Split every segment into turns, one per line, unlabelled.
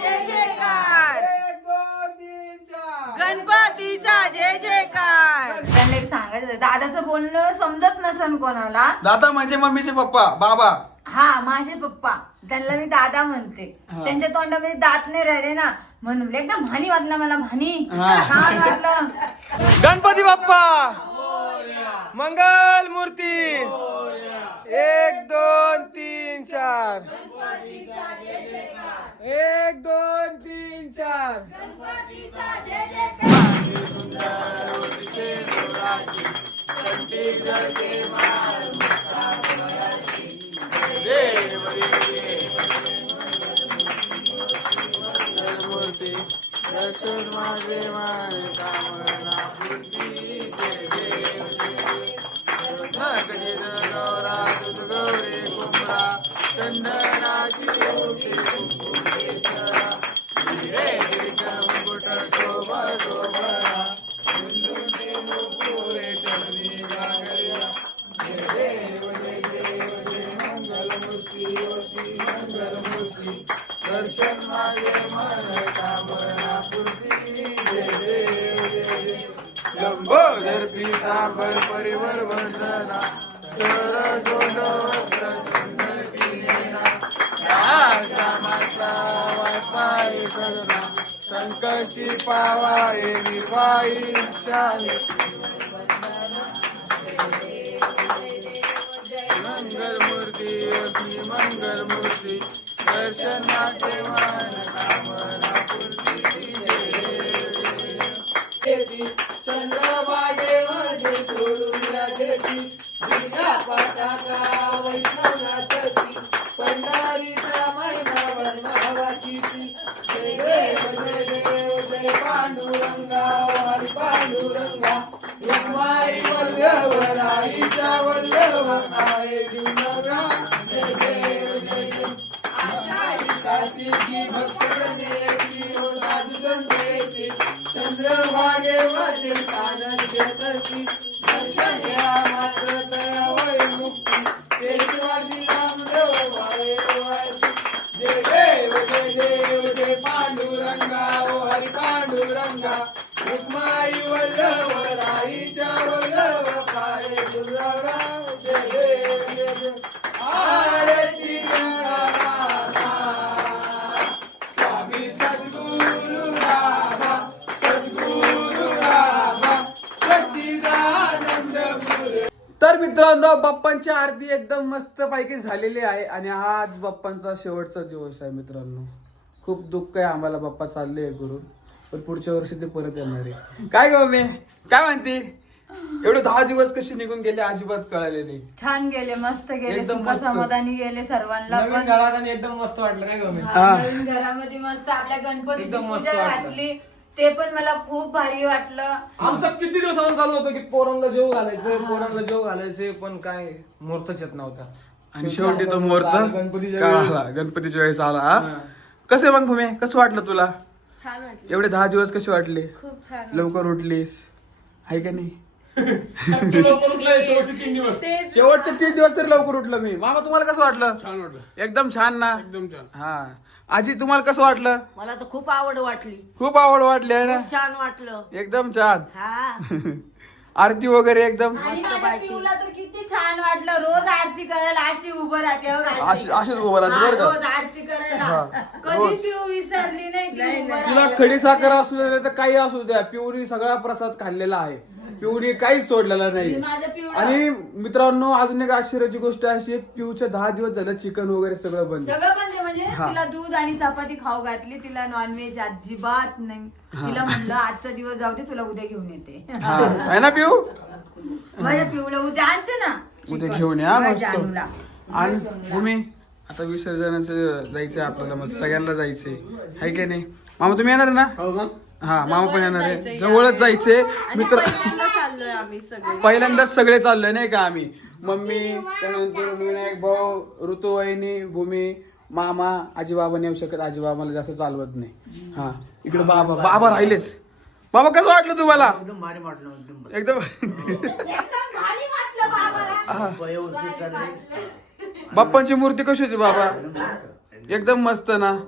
जय जयकार,
एक दोन तीन चार.
गणपतीचा जय जयकार. त्यांना एक सांगायचं, दादाचं बोलणं समजत नसन कोणाला.
दादा म्हणजे मम्मीचे पप्पा, बाबा.
हा, माझे पप्पा, त्यांना मी दादा म्हणते. त्यांच्या तोंडामध्ये दात नाही राहिले ना, म्हणून एकदम भानी वाटलं मला, भानी छान वाटलं.
गणपती बाप्पा मंगल मूर्ती. एक दोन तीन चार. एक दोन तीन चार. दर्शन माझे मान कामना पूर्ती. गौरा दूध गौरी कुंभरा चंदनाची मूर्ती कुंकुमेश्वरा. हिरे गिरिजा मुकुट शोभा शोभरा. सिंधूचे मुकुरे चरणी गागल्या. जय देव जय देव जय मंगलमूर्ती ओ श्री मंगलमूर्ती. दर्शन माझे मन कामना पूर्ती. जय देव जय देव. लंबोदर पीतांबर परिवर वंदना. सरजोद वस्त्र चंदकिलेना. श्यामाचा वातारी सदना. संकष्टी पावाळे निपाई शाही. मंगलमूर्ती श्री मंगलमूर्ती. दर्शन माझे मन कामना पूर्ती. चंद्रभागेमध्ये सोडून देती. दिव्या पताका वैष्णवाची. पंढरीचा महिमा वर्णवाची. जय देव जय देव जय पांडुरंगा हरी पांडुरंगा. यमाई वल्लभराईचा वल्लभ आहे जुनगा. जय देव जय देव. आषाढी कार्तिकी भक्तजनेची हो साधू संतेची. चंद्रभागेमध्ये सानंद करती. दर्शन या मात्र तयावय मुक्ती. पेशवासी नामदेव भावे वायती. जय देव जय देव जय पांडुरंगा ओ हरी पांडुरंगा. रुक्माई वल्लभ राईच्या वल्लभ पाये दुर्गा. जय देव जय देव. आरती रामा स्वामी सद्गुरु रामा. सद्गुरु रामा सच्चिदानंद गुरु. तर मित्रांनो, बाप्पांची आरती एकदम मस्त पैकी झालेली आहे आणि आज बाप्पांचा शेवटचा दिवस आहे मित्रांनो. खूप दुःख आहे आम्हाला, बाप्पा चालले करून, पण पुढच्या वर्षी ते परत येणार आहे. काय ग मम्मी, काय म्हणते? एवढे 10 दिवस कसे निघून गेले अजिबात कळाले नाही.
छान गेले, मस्त गेले,
एकदम
सुख
मस्त.
समाधानी गेले सर्वांना.
नवीन
पण
घरात आणि एकदम मस्त वाटलं काय गं.
नवीन घरामध्ये मस्त आपल्या गणपतीची
एकदम मस्त
पूजा
वाटलं.
घातली, ते पण मला खूप भारी वाटलं.
आमचं किती दिवसांनी चालू होतं की पोरांना जेव घालायचे पण काय मुहूर्तच येत नव्हता.
आणि शेवटी तो मुहूर्त
गणपतीच्या
काळाला, गणपतीच्या वेळेस आला. हा? कसं मग भूमी, कसं वाटलं तुला?
छान वाटलं,
एवढे 10 दिवस कसे वाटले?
खूप छान.
लवकर उठलीस आहे का नाही?
शेवटचे 3 दिवस
शेवटचे 3 दिवस तरी लवकर उठलं मी. मामा तुम्हाला कसं वाटलं?
छान वाटलं,
एकदम छान ना.
एकदम छान.
हा आजी तुम्हाला कसं वाटलं?
मला तर खूप आवड वाटली,
खूप आवड वाटली आहे ना.
छान वाटलं.
एकदम छान.
हा
आरती वगैरे एकदम
आणि माझ्या पिऊला तर किती छान वाटलं. रोज आरती करायला अशी उभं राहते बघ, अशी.
अशीच उभं राहते बरं
रोज
का.
आरती करायला
हा,
कधी
रोज.
पिऊ विसरली नाही ती उभं
तुला
राहायला.
खडी साखर असू दे नाही तर काही असू द्या, पिवरी सगळा प्रसाद खाल्लेला आहे. पिवरी काहीच सोडलेला नाही.
मी माझ्या पिऊला
आणि मित्रांनो, अजून एक आश्चर्याची गोष्ट अशी आहे, पिऊच्या 10 दिवस झालं चिकन वगैरे सगळं बंद.
सगळं म्हणजे
हा.
तिला दूध आणि चपाती खाऊ घातली. तिला नॉनव्हेज अजिबात नाही. तिला म्हणलं आजचा दिवस जाऊ दे, तुला उद्या घेऊन येते.
हा आहे ना पिऊ?
माझ्या पिऊला उद्या आणते ना,
उद्या घेऊन या
माझ्या
मस्त.
जानूला.
आणि भूमी आता विसर्जनाचं जायचंय आपल्याला, मग सगळ्यांना जायचंय आहे की नाही? मामा तुम्ही येणार ना?
हो मग
हा मामा पण येणार आहे. जवळच जायचंय मित्र.
चाललोय आम्ही सगळे.
पहिल्यांदाच सगळे चाललोय नाही का आम्ही. मम्मी, त्यानंतर विनायक भाऊ, ऋतुवाहिनी, भूमी, मामा. आजीबाबा नाही येऊ शकत, आजीबाबाला जास्त चालवत नाही. हा इकडे बाबा राहिलेच. बाबा कसं वाटलं तुम्हाला?
एकदम भारी वाटलं, एकदम
एकदम
एकदम भारी वाटलं बाबाला.
व्यवस्थित चाललंय.
बाप्पांची मूर्ती कशी होती बाबा? एकदम मस्त ना.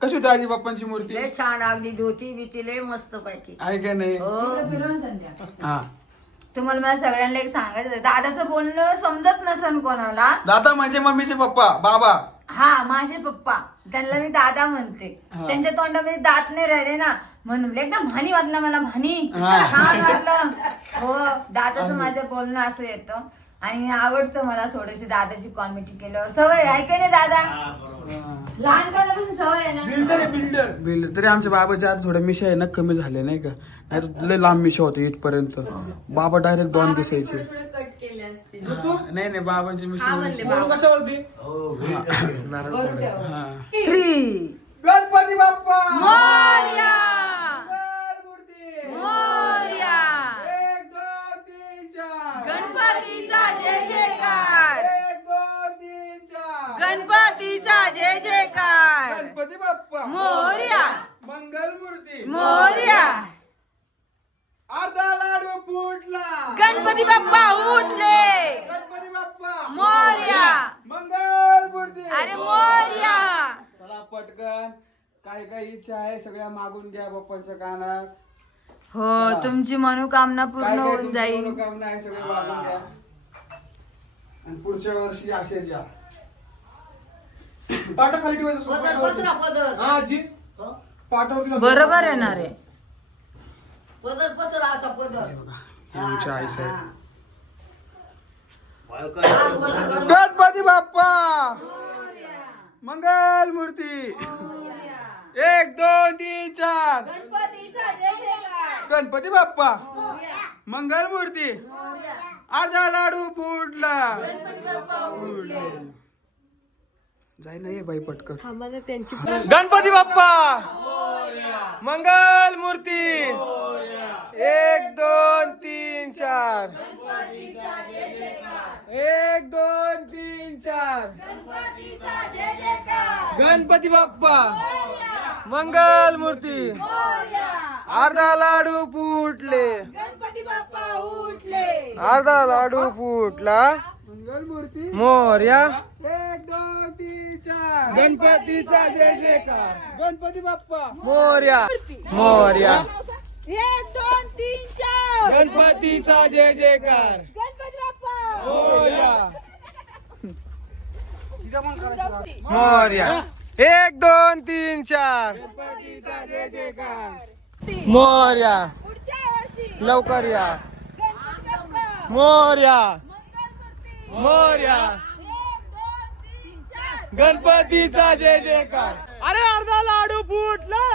कशी होती आजी बाप्पांची मूर्ती
लय छान अगदी धोती बिती लय मस्त पैकी
आहे का नाही
इकडं फिरून संध्या
हा
तुम्हाला मला सगळ्यांना एक सांगायचं होतं. दादाचं बोलणं समजत नसन कोणाला.
दादा म्हणजे मम्मीचे पप्पा बाबा
हा माझे पप्पा त्यांना मी दादा म्हणते. त्यांच्या तोंडामध्ये दात नाही राहिले ना म्हणून एकदम भानी वाटलं मला भानी छान वाटलं. हो दादाचं माझं बोलणं असं येतं आणि आवडतं मला थोडीशी दादाची कॉमेडी केलं सवय आहे का नाही दादा लहानपणापासून सवय आहे ना.
बिल्डर तरी आमच्या बाबाच्या आज थोड्या मिशा आहे ना कमी झाले नाही का नाही लय लांब मिशा होते इथपर्यंत बाबा डायरेक्ट दोन दिसायचे
कट केले असतील.
नाही नाही बाबांची मिशा
बोलू कशावरती
गणपती बाप्पा
मोरया
मूर्ती
मोरया
1 2 3 4
गणपतीचा जय जयकार
1 2 3 4
गणपतीचा जय जयकार
गणपती बाप्पा
मोरया
मंगल मूर्ती
मोरया
अर्धा लाडू फुटला
गणपती बाप्पा उठले
गणपती बाप्पा
मोरया
मंगल मूर्ती
अरे मोरया
चला पटकन काय काय इच्छा आहे सगळ्या मागून घ्या बाप्पांच्या कानात
हो तुमची मनोकामना पूर्ण
काय काय
होऊन
तुमची
जाईल
मनोकामना आहे सगळे मागून घ्या आणि पुढच्या वर्षी असेच या पाटा खाली ठेवायचं
पदर पसरा पदर
हा आजी
पाठवली
बरोबर येणार आहे.
पदर पसरा असा पदर
आमच्या आई साहेब गणपती बाप्पा मंगल मूर्ती 1 2 3 4
गणपतीचा जय जयकार
गणपती बाप्पा मंगल मूर्ती अर्धा लाडू फुटला जाय ना ये बाई पटकन
आम्हाला त्यांची
गणपती बाप्पा मंगल मूर्ती 1 2 3 4 1 2 3 4 गणपती बाप्पा मंगल मूर्ती अर्धा लाडू फुटले
गणपती बाप्पा उठले
अर्धा लाडू फुटला
मंगल मूर्ती
मोरया
1 2 3 4 गणपतीचा जय जयकार गणपती बाप्पा
मोरया मोरया
1 2 3 4
गणपतीचा जय जयकार
गणपती बाप्पा
मोरया
मोरया 1 2 3 4
गणपतीचा जय जयकार
मोरया
पुढच्या वर्षी
लवकर या
गणपती बाप्पा
मोरया
मंगलमूर्ती
मोरया
1 2 3 4
गणपतीचा जय जयकार अरे अर्धा लाडू फुटला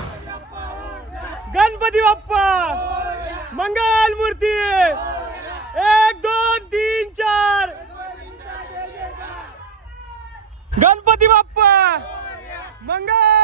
गणपती बाप्पा मंगल मूर्ती 1 2 3 4 गणपती बाप्पा मंगल